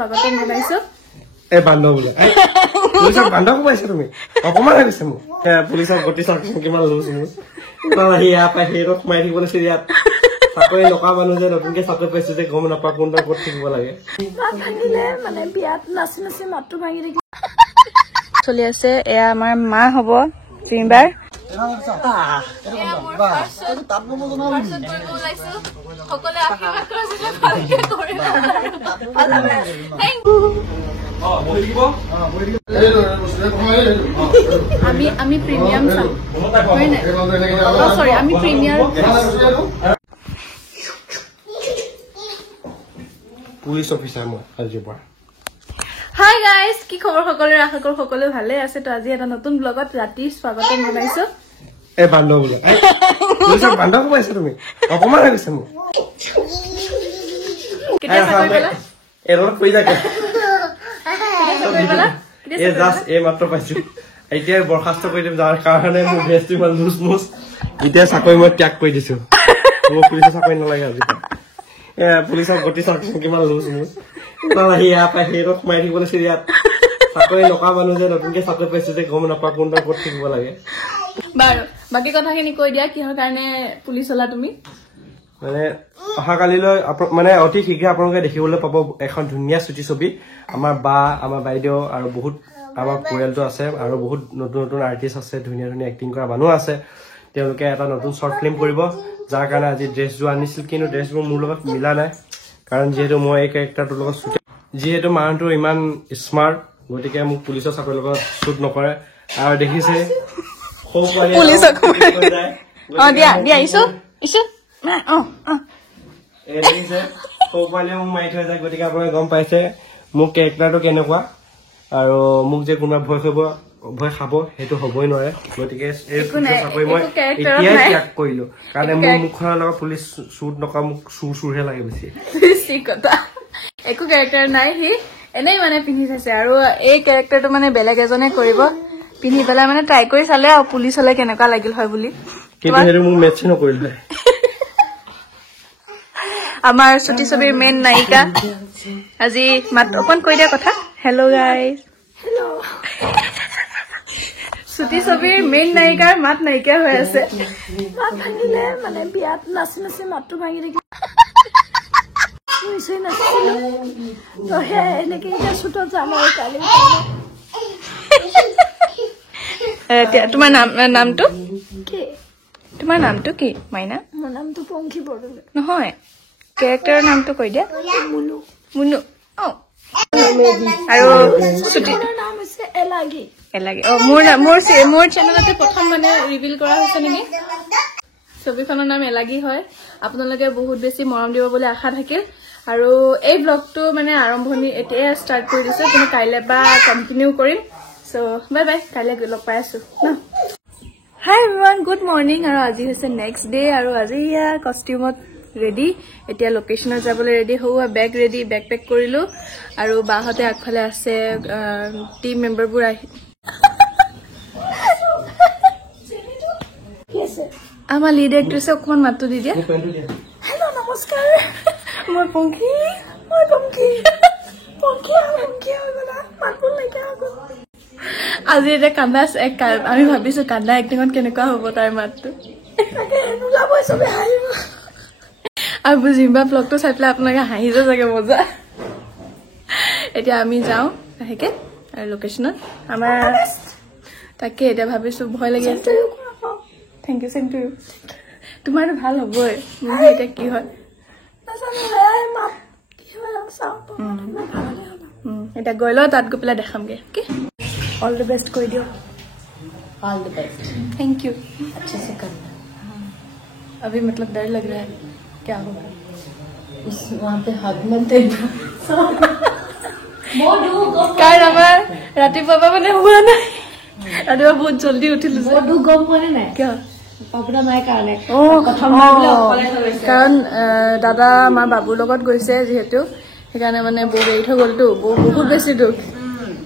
স্বাগতম জনাইছো এ বান্ধৱ বোলে পুলিচক বান্ধৱ পাইছা তুমি অপমান হৈ গৈছে মোক পুলিচক গতি চাকচোন কিমান লৈছো মোক ইমান আহি ইয়াৰ পৰা সেই সোমাই থাকিব লাগিছে ইয়াত চাকৰি নকা মানুহ যে নতুনকে চাকৰি পাইছো যে গম নাপাওঁ কোনটা ক'ত থাকিব লাগে মানে বিয়াত নাচি নাচি মাতটো ভাঙি থাকি চলি আছে এয়া আমাৰ মা হ'ব চিমবাৰ আমি প্ৰিমিয়াম চাম সৰি আমি প্ৰিমিয়াৰ পুলিচ অফিচাৰ মই আজিৰ পৰা হাই গাইজ কি খবৰ সকলোৰে আশা কৰো সকলোৱে ভালে আছে তো আজি এটা নতুন ব্লগত ৰাতি স্বাগতম জনাইছো এ বান্ধৱ বোলে পুলিচক বান্ধৱ পাইছা তুমি অপমান হৈ গৈছে মোক কেতিয়া চাকৰি পালা এৰত পৰি থাকে চাকৰি পালা এই জাষ্ট এই মাত্ৰ পাইছো এতিয়া বৰখাস্ত কৰি দিম যাৰ কাৰণে মোৰ ভেজটো ইমান লুজ মুজ এতিয়া চাকৰি মই ত্যাগ কৰি দিছো মোৰ পুলিচৰ চাকৰি নালাগে আজি পুলিচক গতি চাকচোন কিমান লুজ মুজ ইমান আহি ইয়াৰ পৰা সেই সোমাই থাকিব লাগিছে ইয়াত চাকৰি নকা মানুহ যে নতুনকে চাকৰি পাইছো যে গম নাপাওঁ কোনটা ক'ত থাকিব লাগে বাৰু বাকী কথাখিনি কৈ দিয়া কিহৰ কাৰণে পুলিচ হলা তুমি মানে অহাকালিলৈ মানে অতি শীঘ্ৰে আপোনালোকে দেখিবলৈ পাব এখন ধুনীয়া ছুটি ছবি আমাৰ বা আমাৰ বাইদেউ আৰু বহুত আমাৰ পৰিয়ালটো আছে আৰু বহুত নতুন নতুন আৰ্টিষ্ট আছে ধুনীয়া ধুনীয়া এক্টিং কৰা মানুহ আছে তেওঁলোকে এটা নতুন শ্বৰ্ট ফিল্ম কৰিব যাৰ কাৰণে আজি ড্ৰেছযোৰ আনিছিল কিন্তু ড্ৰেছবোৰ মোৰ লগত মিলা নাই কাৰণ যিহেতু মই এই কেৰেক্টাৰটোৰ লগত শ্বুট যিহেতু মানুহটো ইমান স্মাৰ্ট গতিকে মোক পুলিচৰ চাকৰিৰ লগত শ্বুট নকৰে আৰু দেখিছে সৰু পোৱালীয়ে মোক মাৰি থৈ যায় গতিকে আপোনালোকে গম পাইছে মোৰ কেৰেক্টাৰটো কেনেকুৱা আৰু মোক যে কোনোবা ভয় খাব সেইটো হ'বই নোৱাৰে গতিকে এই চাকৰি মই এতিয়াই ত্যাগ কৰিলো কাৰণ মোৰ মুখখনৰ লগত পুলিচ শ্বুট নকৰা মোক চুৰহে লাগে বেছি কথা একো কেৰেক্টাৰ নাই সি এনেই মানে পিন্ধি চাইছে আৰু এই কেৰেক্টাৰটো মানে বেলেগ এজনে কৰিব পিন্ধি পেলাই মানে ট্ৰাই কৰি চালে আৰু পুলিচ হলে কেনেকুৱা লাগিল হয় বুলি কিন্তু সেইটো মোক মেটচ নকৰিলে আমাৰ ছুটি ছবিৰ মেইন নায়িকা আজি মাত্ৰ অকণ কৈ দিয়া কথা হেল্ল' গাইজ ছুটি ছবিৰ মেইন নায়িকাৰ মাত নাইকিয়া হৈ আছে মাত ভাঙিলে মানে বিয়াত নাচি নাচি মাতটো ভাঙি থাকি এনেকে এতিয়া ছুটত যাম আৰু কালি তোমাৰ নামটো কি তোমাৰ নামটো কি মাইনা মোৰ নামটো পংখী বৰদলৈ নহয় কেৰেক্টাৰৰ নামটো কৈ দিয়া মুনু মুনু আৰু ছুটিৰ নাম হৈছে এলাগী এলাগী মোৰ চেনেলতে প্ৰথম মানে ৰিভিল কৰা হৈছে নেকি ছবিখনৰ নাম এলাগী হয় আপোনালোকে বহুত বেছি মৰম দিব বুলি আশা থাকিল আৰু এই ব্লগটো মানে আৰম্ভণি এতিয়া ষ্টাৰ্ট কৰি দিছো কিন্তু কাইলৈ বা কণ্টিনিউ কৰিম সো বাই বাই কাইলৈ লগ পাই আছো ন হাই এভৰিৱান গুড মৰ্নিং আৰু আজি হৈছে নেক্সট ডে আৰু আজি ইয়াৰ কষ্টিউমত ৰেডি এতিয়া লোকেশ্যনত যাবলৈ ৰেডি হোৱা বেগ ৰেডি বেগ পেক কৰিলো আৰু বাহতে আগফালে আছে টিম মেম্বাৰবোৰ আহি আমাৰ লিড এক্ট্ৰেছে অকণমান মাতটো দি দিয়া হেল্ল' নমস্কাৰ মই পংখী আজি এতিয়া কান্দা আমি ভাবিছো কান্দা এক্টিঙত কেনেকুৱা হ'ব তাৰ মাতটো আৰু জিম্বা ব্লগটো চাই পেলাই আপোনালোকে হাঁহিব চাগে মজা এতিয়া আমি যাওঁ লাহেকে আৰু লোকেশ্যনত আমাৰ তাকে এতিয়া ভাবিছো ভয় লাগি আছে thank you same to you তোমাৰতো ভাল হ'বই মোৰ এতিয়া কি হয় এতিয়া গৈ লওঁ তাত গৈ পেলাই দেখামগে অ'কে ऑल द बेस्ट कोई दियो all the best thank you अच्छे से करना अभी मतलब डर लग रहा है क्या होगा उस वहाँ पे हाथ मत देना कारण আমাৰ ৰাতিপুৱা মানে হোৱা নাই ৰাতিপুৱা বহুত জলদি উঠিলো বডু গম পোৱা নাই কিয় পাপৰা নাই কাৰণে কাৰণ দাদা আমাৰ বাবুৰ লগত গৈছে যিহেতু সেইকাৰণে মানে বৌ এৰি থৈ গ'লতো বহুত বেছি দুখ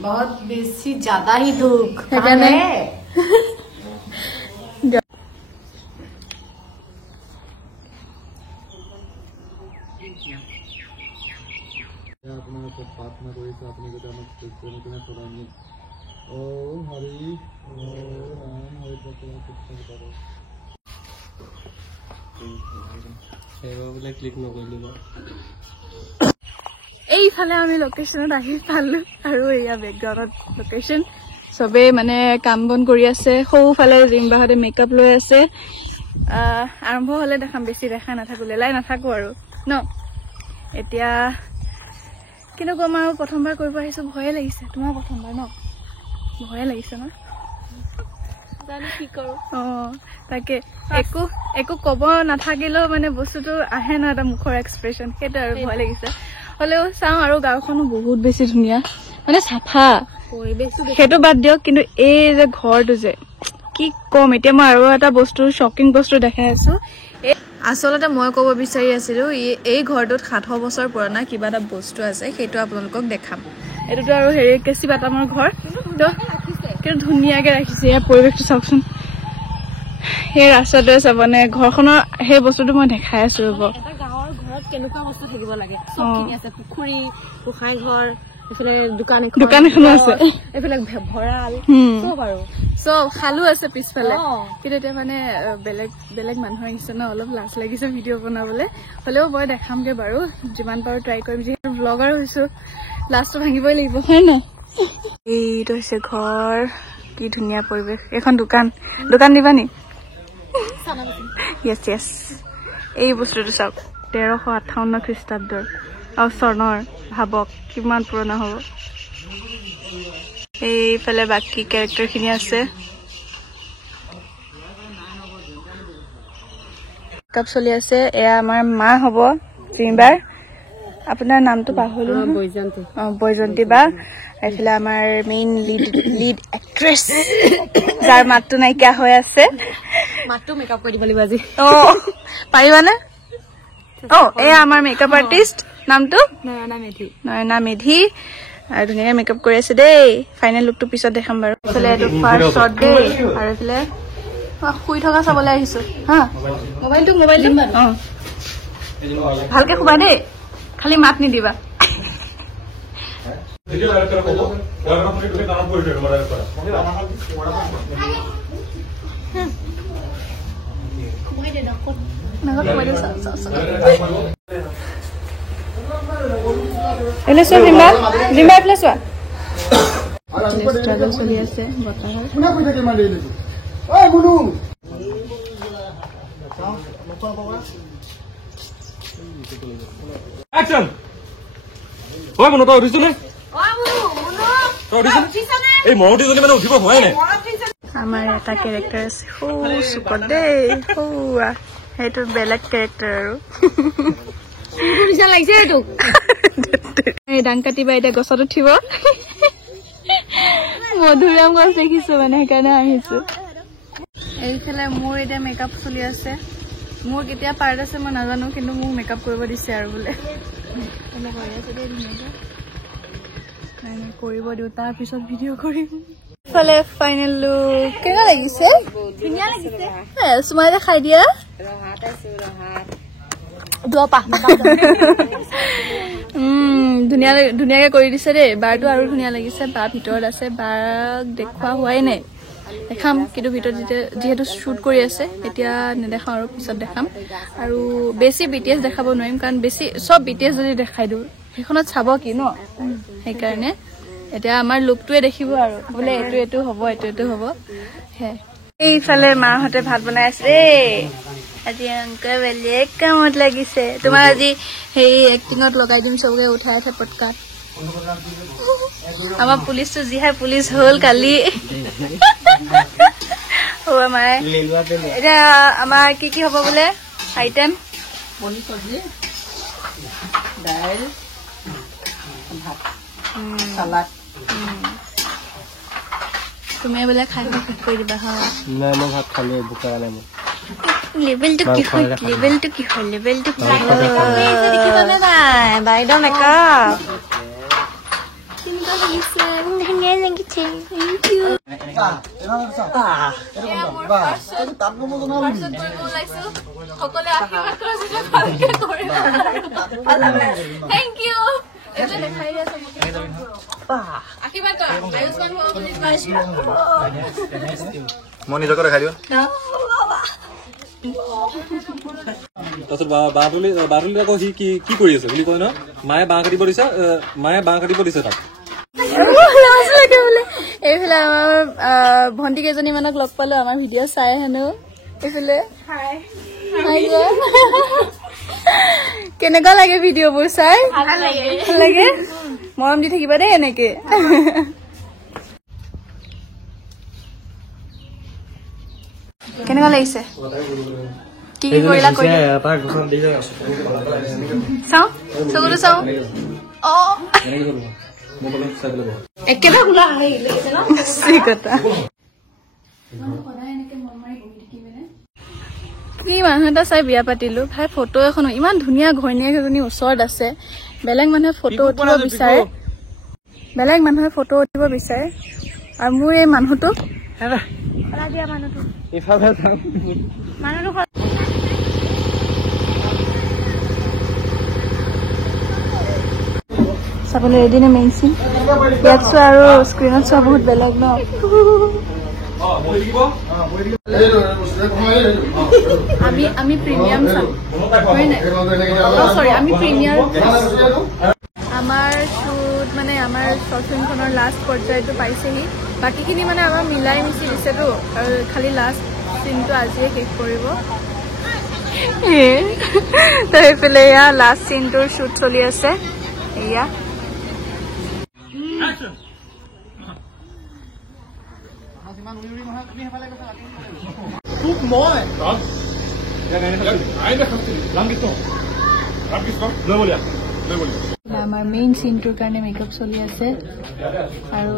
बहुत बेसी ज्यादा ही दुख সেইকাৰণে প্ৰাৰ্থনা কৰিছোঁ আপুনি যাতে আমাক যেনে চলানি হৰি ৰাম হৰি সেইবাবে ক্লিক নকৰিলো এইফালে আমি লোকেশ্যনত আহি পালো আৰু এয়া বেকগ্ৰাউণ্ডত লোকেশ্যন চবে মানে কাম বন কৰি আছে সৌফালে জিংবাহঁতে মেকআপ লৈ আছে আৰম্ভ হলে দেখাম বেছি দেখা নাথাকো লেলাই নাথাকো আৰু ন এতিয়া কিন্তু কম আৰু প্ৰথমবাৰ কৰিব আহিছো ভয়ে লাগিছে তোমাৰ প্ৰথমবাৰ ন ভয়ে লাগিছে ন জানো কি কৰো তাকে একো কব নাথাকিলেও মানে বস্তুটো আহে ন এটা মুখৰ এক্সপ্ৰেছন সেইটো আৰু ভয় লাগিছে হলেও চাওঁ আৰু গাঁওখনো বহুত বেছি ধুনীয়া মানে চাফা সেইটো বাদ দিয়ক কিন্তু এই যে ঘৰটো যে কি কম এতিয়া মই আৰু এটা বস্তু শ্বকিং বস্তু দেখাই আছো আচলতে মই ক'ব বিচাৰি আছিলো এই ঘৰটোত 700 বছৰ পুৰণা কিবা এটা বস্তু আছে সেইটো আপোনালোকক দেখাম এইটোতো আৰু হেৰি কেঁচি বাটামৰ ঘৰ কিন্তু ধুনীয়াকে ৰাখিছে ইয়াৰ পৰিৱেশটো চাওকচোন সেই ৰাস্তাটোৱে চাবনে ঘৰখনৰ সেই বস্তুটো মই দেখাই আছো ৰ'ব এটা গাঁৱৰ ঘৰত কেনেকুৱা বস্তু থাকিব লাগে চবখিনি আছে পুখুৰী গোসাঁই ঘৰ এফালে দোকান এখনো আছে এফালে ভঁৰাল চব আৰু চব খালো আছে পিছফালে কিন্তু এতিয়া মানে বেলেগ মানুহ আহিছে ন অলপ লাজ লাগিছে ভিডিঅ' বনাবলৈ হলেও মই দেখামগে বাৰু যিমান পাৰো ট্ৰাই কৰিম যিহেতু ব্লগাৰ হৈছো লাজটো ভাঙিবই লাগিব হয় না এইটো হৈছে ঘৰ কি ধুনীয়া পৰিৱেশ এখন দোকান দিবা নি য়েছ য়েছ এই বস্তুটো চাওক 1358 খ্ৰীষ্টাব্দৰ আৰু চনৰ ভাবক কিমান পুৰণা হ'ব এইফালে বাকী কেৰেক্টাৰ খিনি আছে কাপ চলি আছে এয়া আমাৰ মা হ'ব জিমবাৰ আপোনাৰ নামটো পাহৰিলো বৈজন্তী বা এইফালে আমাৰ মেইন লিড এক্ট্ৰেছ যাৰ মাতটো নাইকিয়া হৈ আছে মাতটো মেকআপ কৰি দিব লাগিব আজি পাৰিবানে এয়া আমাৰ মেকআপ আৰ্টিষ্ট নামটো নয়না মেধি আৰু ধুনীয়াকে মেকআপ কৰি আছে দেই ফাইনেল লুকটো পিছত দেখাম বাৰু এইফালে এইটো ফাৰ্ষ্ট শ্বট দেই আৰু এইফালে শুই থকা চাবলৈ আহিছো হা মোবাইলটো ভালকে শুবা দেই খালি মাত নিদিবা এনে চোৱা জিম্বা এফালে চোৱা ষ্ট্ৰাগল চলি আছে বতাহৰ একচন ঐ মনো তই উঠিছ নে এই মহ উঠিছনি মানে উঠিব হোৱাই নাই আমাৰ এটা কেৰেক্টাৰ আছে সৌ চুকত দেই সৌৱা সেইটো বেলেগ কেৰেক্টাৰ আৰু লাগিছে এইটো এই ডাং কাটিবা এতিয়া গছত উঠিব মধুৰাম গছ দেখিছো মানে সেইকাৰণে আহিছো এইফালে মোৰ এতিয়া মেকআপ চলি আছে মোৰ কেতিয়া পাৰ্ট আছে মই নাজানো কিন্তু মোক মেকআপ কৰিব দিছে আৰু বোলে কৰিব দিওঁ তাৰ পিছত ভিডিঅ' কৰিম ফালে ফাইনেল লুক কেনেকুৱা লাগিছে ধুনীয়া লাগিছে চুমাই খাই দিয়া ধুনীয়াকে কৰি দিছে দেই বাৰটো আৰু ধুনীয়া লাগিছে বাৰ ভিতৰত আছে বাক দেখুওৱা হোৱাই নাই দেখাম কিন্তু ভিতৰত যিহেতু শ্বুট কৰি আছে এতিয়া নেদেখাওঁ আৰু পিছত দেখাম আৰু বেছি BTS দেখাব নোৱাৰিম কাৰণ বেছি চব BTS যদি দেখাই দিওঁ সেইখনত চাব কি ন সেইকাৰণে এতিয়া আমাৰ লুকটোৱে দেখিব আৰু বোলে এইটো হ'ব এইটো হ'ব এইফালে মাহঁতে ভাত বনাই আছে দেই আজি অংকৰ বেলেগ কামত লাগিছে তোমাৰ আজি হেৰি এক্টিঙত লগাই দিম চবকে উঠাই আছে পটকাত আমাৰ পুলিচটো যিহে পুলিচ হ'ল কালি এতিয়া আমাৰ কি হ'ব বোলে আইটেম চব্জি দাইল ভাত সালাড তুমি বোলে খাই শেষ কৰি দিবা হা নাই মই ভাত খালো বুকা নাই মই লেভেলটো কি হয় দেখিছানে নাই বাইদেউ মেকআপ ধুনীয়া লাগিছে থেংক ইউ থেংক ইউ মই নিজকে দেখাই দিওঁ তাৰপিছত বাঁহতলি আকৌ সি কি কৰি আছে বুলি কয় ন মায়ে বাঁহ কাটিব দিছে তাক এইফালে আমাৰ ভণ্টি কেইজনী মানক লগ পালো আমাৰ ভিডিঅ' চাই হেনো এইফালে কেনেকুৱা লাগে ভিডিঅ'বোৰ চাই ভাল লাগে মৰম দি থাকিবা দেই এনেকে কেনেকুৱা লাগিছে কি কৰিলা চাওঁ চকুটো চাওঁ একেবাৰে খোলা কি মানুহ এটা চাই বিয়া পাতিলো ভাই ফটো এখন ইমান ধুনীয়া ঘৈণীয়েক এজনী ওচৰত আছে বেলেগ মানুহে ফটো উঠিব বিচাৰে আৰু মোৰ এই মানুহটো চাবলৈ এদিনে মেইন চিন ইয়াত চোৱা আৰু স্ক্ৰীণত চোৱা বহুত বেলেগ ন আমি প্ৰিমিয়াম চাম হয় নাই চৰি আমি প্ৰিমিয়াৰ আমাৰ শ্বুট মানে আমাৰ শ্বৰ্ট ফিল্মখনৰ লাষ্ট পৰ্যায়টো পাইছেহি বাকীখিনি মানে আমাৰ মিলাই মিচি দিছেতো আৰু খালি লাষ্ট চিনটো আজিয়ে শেষ কৰিব তো এইফালে এয়া লাষ্ট চিনটোৰ শ্বুট চলি আছে এয়া আমাৰ মেইন চিনটোৰ কাৰণে মেকআপ চলি আছে আৰু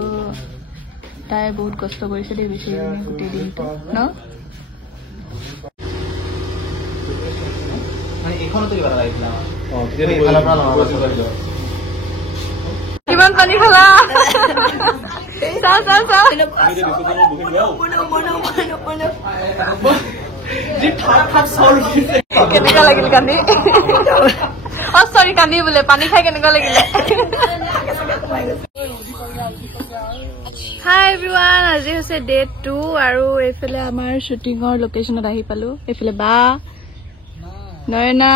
তাই বহুত কষ্ট কৰিছে দেই বেছি গোটেই দিনটো ন কিমান পানী খালা কেনেকুৱা লাগিল কান্দি চৰি কান্দি বোলে পানী খাই কেনেকুৱা লাগিলে হাই এভৰিৱান আজি হৈছে ডে 2 আৰু এইফালে আমাৰ শ্বুটিঙৰ লোকেশ্যনত আহি পালো এইফালে বা নয়না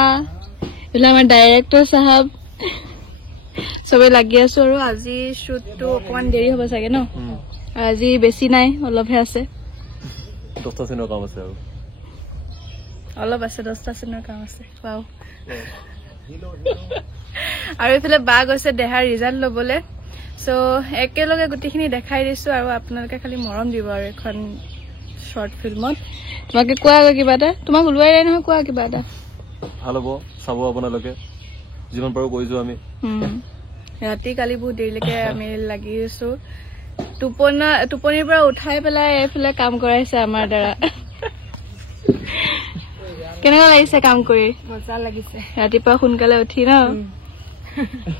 এইফালে আমাৰ ডাইৰেক্টৰ চাহাব চবে লাগি আছো আৰু আজি শ্বুটটো অকমান দেৰি হ'ব চাগে ন আজি বেছি নাই অলপহে আছে 10টা চিনৰ কাম আছে আৰু অলপ আছে 10টা চিনৰ কাম আছে ৱাও আৰু এইফালে বা গৈছে দেহাৰ ৰিজাল্ট ল'বলৈ সো একেলগে গোটেইখিনি দেখাই দিছো আৰু আপোনালোকে খালি মৰম দিব আৰু এখন শৰ্ট ফিল্মত তোমাকে কোৱা কিবা এটা তোমাক ওলোৱাই নাই নহয় কোৱা কিবা এটা ভাল হ'ব চাব আপোনালোকে যিমান পাৰো কৈছো আমি ৰাতি কালি বহুত দেৰিলৈকে আমি লাগি আছো টোপনিৰ পৰা উঠাই পেলাই এইফালে কাম কৰাইছে আমাৰ দ্বাৰা কেনেকুৱা লাগিছে কাম কৰি মজা লাগিছে ৰাতিপুৱা সোনকালে উঠি ন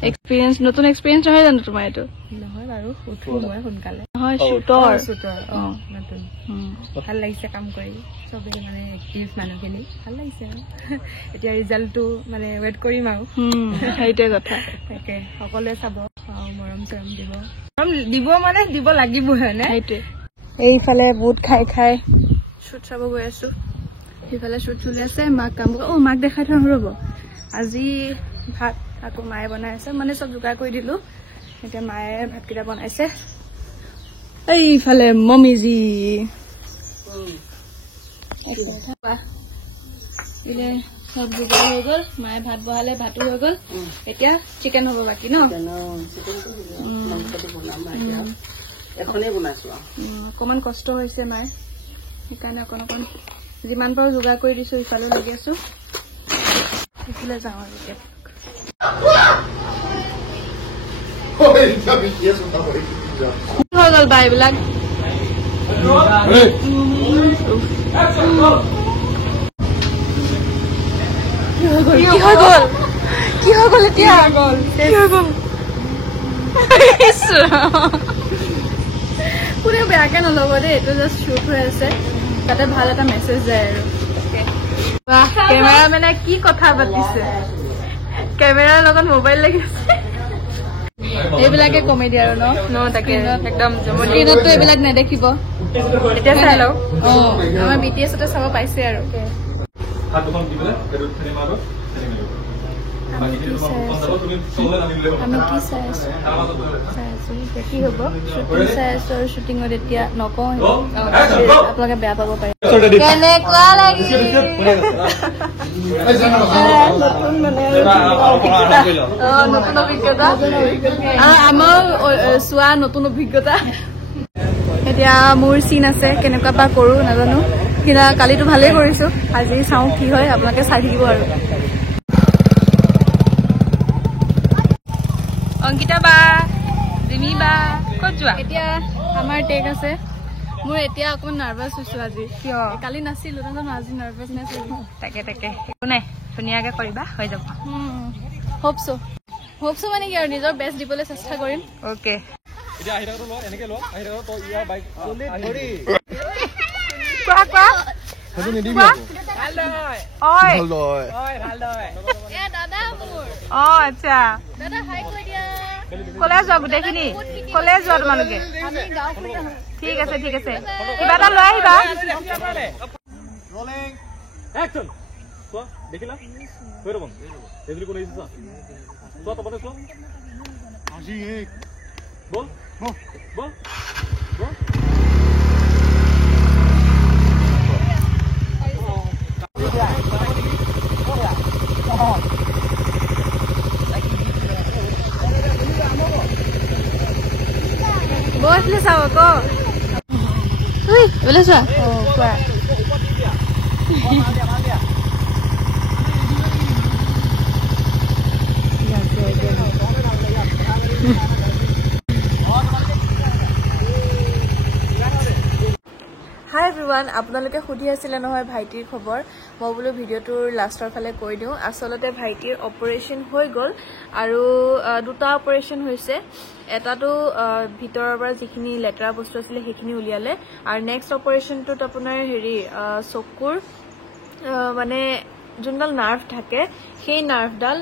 এক্সপিৰিয়েন্স নতুন এক্সপিৰিয়েন্স নহয় জানো তোমাৰ এইটো নহয় বাৰু উঠো মই সোনকালে নহয় শ্বুটৰ নতুন ভাল লাগিছে কাম কৰি চবে মানে এক্টিভ মানুহখিনি ভাল লাগিছে আৰু এতিয়া ৰিজাল্টটো মানে ৱেইট কৰিম আৰু সেইটোৱে কথা তাকে সকলোৱে চাব মৰম চৰম দিব মানে দিব লাগিব হয়নে সেইটোৱে এইফালে বুট খাই খাই শ্বুট চাব গৈ আছো সিফালে শ্বুট চলি আছে মাক কাম মাক দেখাই থৈ ৰ'ব আজি ভাত আকৌ মায়ে বনাই আছে মানে চব যোগাৰ কৰি দিলো এতিয়া মায়ে ভাতকেইটা বনাইছে এইফালে মমিজি চব যোগাৰ হৈ গ'ল মায়ে ভাত বহালে ভাতো হৈ গ'ল এতিয়া চিকেন হ'ব বাকী ন অকমান কষ্ট হৈছে মায়ে সেইকাৰণে অকণ যিমান পাৰো যোগাৰ কৰি দিছো ইফালে লাগি আছো ইফালে যাওঁ আৰু এতিয়া হৈ গ'ল বা এইবিলাক কি হৈ গ'ল এতিয়া কোনেও বেয়াকে নল'ব দেই এইটো জাষ্ট শ্বুট হৈ আছে তাতে ভাল এটা মেছেজ যায় আৰু কেমেৰা মেনে কি কথা পাতিছে কেমেৰাৰ লগত মোবাইল লাগিছে এইবিলাকে কমেডি আৰু ন তাকে একদম স্ক্ৰীণততো এইবিলাক নেদেখিব এতিয়া চাই লওঁ আমাৰ BTSতে চাব পাইছে আৰু হাত দুখন দি পেলাই পেটত ফেনে মাৰো আমি কি চাই আছো কি হ'ব শ্বুটিং চাই আছো আৰু শ্বুটিঙত এতিয়া নকওঁ আপোনালোকে বেয়া পাব পাৰে কেনেকুৱা লাগিছে নতুন অভিজ্ঞতা আমাৰ চোৱা নতুন অভিজ্ঞতা এতিয়া মোৰ চিন আছে কেনেকুৱা বা কৰো নাজানো কিন্তু কালিতো ভালেই কৰিছো আজি চাওঁ কি হয় আপোনালোকে চাই থাকিব আৰু অংকিতা বা জিমি বা ক'ত যোৱা এতিয়া আমাৰ টেক আছে মোৰ এতিয়া অকমান নাৰ্ভাছ হৈছো আজি কিয় কালি নাছিলো নাজানো আজি নাৰ্ভাছনেছ তাকে একো নাই ধুনীয়াকে কৰিবা হৈ যাব হোপছো মানে কি আৰু নিজৰ বেষ্ট দিবলৈ চেষ্টা কৰিম অ'কে এতিয়া আহি থাকো ল এনেকে ল আহি থাকো তই ইয়াৰ বাইক ধৰি কোৱা সেইটো নিদিবি আচ্ছা কলে যোৱা গোটেইখিনি কলে যোৱা তোমালোকে ঠিক আছে কিবা এটা লৈ আহিবা একচন চোৱা দেখিলা হৈ ৰ'ব এইবুলি কোন আহিছে চোৱা তপতে চোৱা আজি এক বল বৈ চাব আকৌ বোলে চোৱা কোৱা হাই এভৰিৱান আপোনালোকে সুধি আছিলে নহয় ভাইটিৰ খবৰ মই বোলো ভিডিঅ'টোৰ লাষ্টৰ ফালে কৈ দিওঁ আচলতে ভাইটিৰ অপাৰেশ্যন হৈ গ'ল আৰু দুটা অপাৰেশ্যন হৈছে এটাটো ভিতৰৰ পৰা যিখিনি লেতেৰা বস্তু আছিলে সেইখিনি উলিয়ালে আৰু নেক্সট অপাৰেশ্যনটোত আপোনাৰ চকুৰ মানে যোনডাল নাৰ্ভ থাকে সেই নাৰ্ভডাল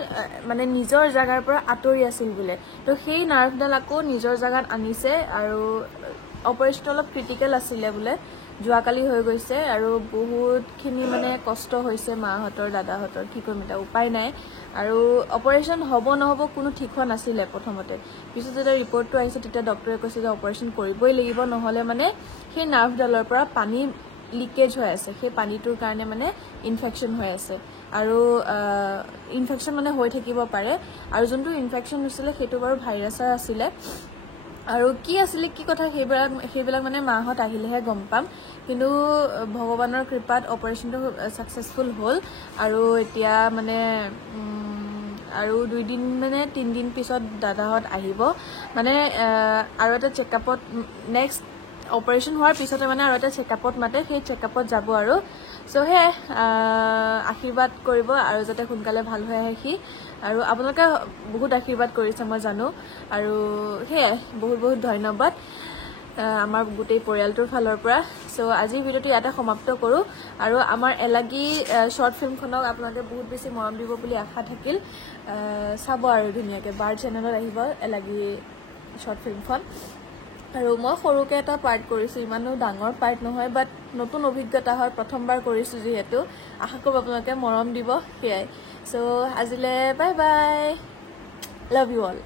মানে নিজৰ জাগাৰ পৰা আঁতৰি আছিল বোলে তো সেই নাৰ্ভডাল আকৌ নিজৰ জাগাত আনিছে আৰু অপাৰেশ্যনটো অলপ ক্ৰিটিকেল আছিলে বোলে যোৱাকালি হৈ গৈছে আৰু বহুতখিনি মানে কষ্ট হৈছে মাহঁতৰ দাদাহঁতৰ কি কৰিম এটা উপায় নাই আৰু অপাৰেশ্যন হ'ব নহ'ব কোনো ঠিক হোৱা নাছিলে প্ৰথমতে পিছত যেতিয়া ৰিপৰ্টটো আহিছে তেতিয়া ডক্টৰে কৈছে যে অপাৰেশ্যন কৰিবই লাগিব নহ'লে মানে সেই নাৰ্ভডালৰ পৰা পানী লিকেজ হৈ আছে সেই পানীটোৰ কাৰণে মানে ইনফেকশ্যন হৈ আছে আৰু ইনফেকশ্যন মানে হৈ থাকিব পাৰে আৰু যোনটো ইনফেকশ্যন হৈছিলে সেইটো বাৰু ভাইৰাছৰ আছিলে আৰু কি আছিলে কি কথা সেইবিলাক মানে মাহত আহিলেহে গম পাম কিন্তু ভগৱানৰ কৃপাত অপাৰেশ্যনটো ছাকচেছফুল হ'ল আৰু এতিয়া মানে আৰু 2 দিন মানে 3 দিন পিছত দাদাহঁত আহিব মানে আৰু এটা চেকআপত নেক্সট অপাৰেশ্যন হোৱাৰ পিছতে মানে আৰু এটা চেকআপত মাতে সেই চেকআপত যাব আৰু সো হে আশীৰ্বাদ কৰিব আৰু যাতে সোনকালে ভাল হৈ আহে সি আৰু আপোনালোকে বহুত আশীৰ্বাদ কৰিছে মই জানো আৰু হে বহুত ধন্যবাদ আমাৰ গোটেই পৰিয়ালটোৰ ফালৰ পৰা সো আজি ভিডিঅ'টো ইয়াতে সমাপ্ত কৰোঁ আৰু আমাৰ এলাগী শৰ্ট ফিল্মখনক আপোনালোকে বহুত বেছি মৰম দিব বুলি আশা থাকিল চাব আৰু ধুনীয়াকৈ বাৰ চেনেলত আহিব এলাগী শৰ্ট ফিল্মখন আৰু মই সৰুকৈ এটা পাৰ্ট কৰিছোঁ ইমানো ডাঙৰ পাৰ্ট নহয় বাট নতুন অভিজ্ঞতা হয় প্ৰথমবাৰ কৰিছোঁ যিহেতু আশা কৰোঁ আপোনালোকে মৰম দিব সেয়াই সো আজিলৈ bye bye love you all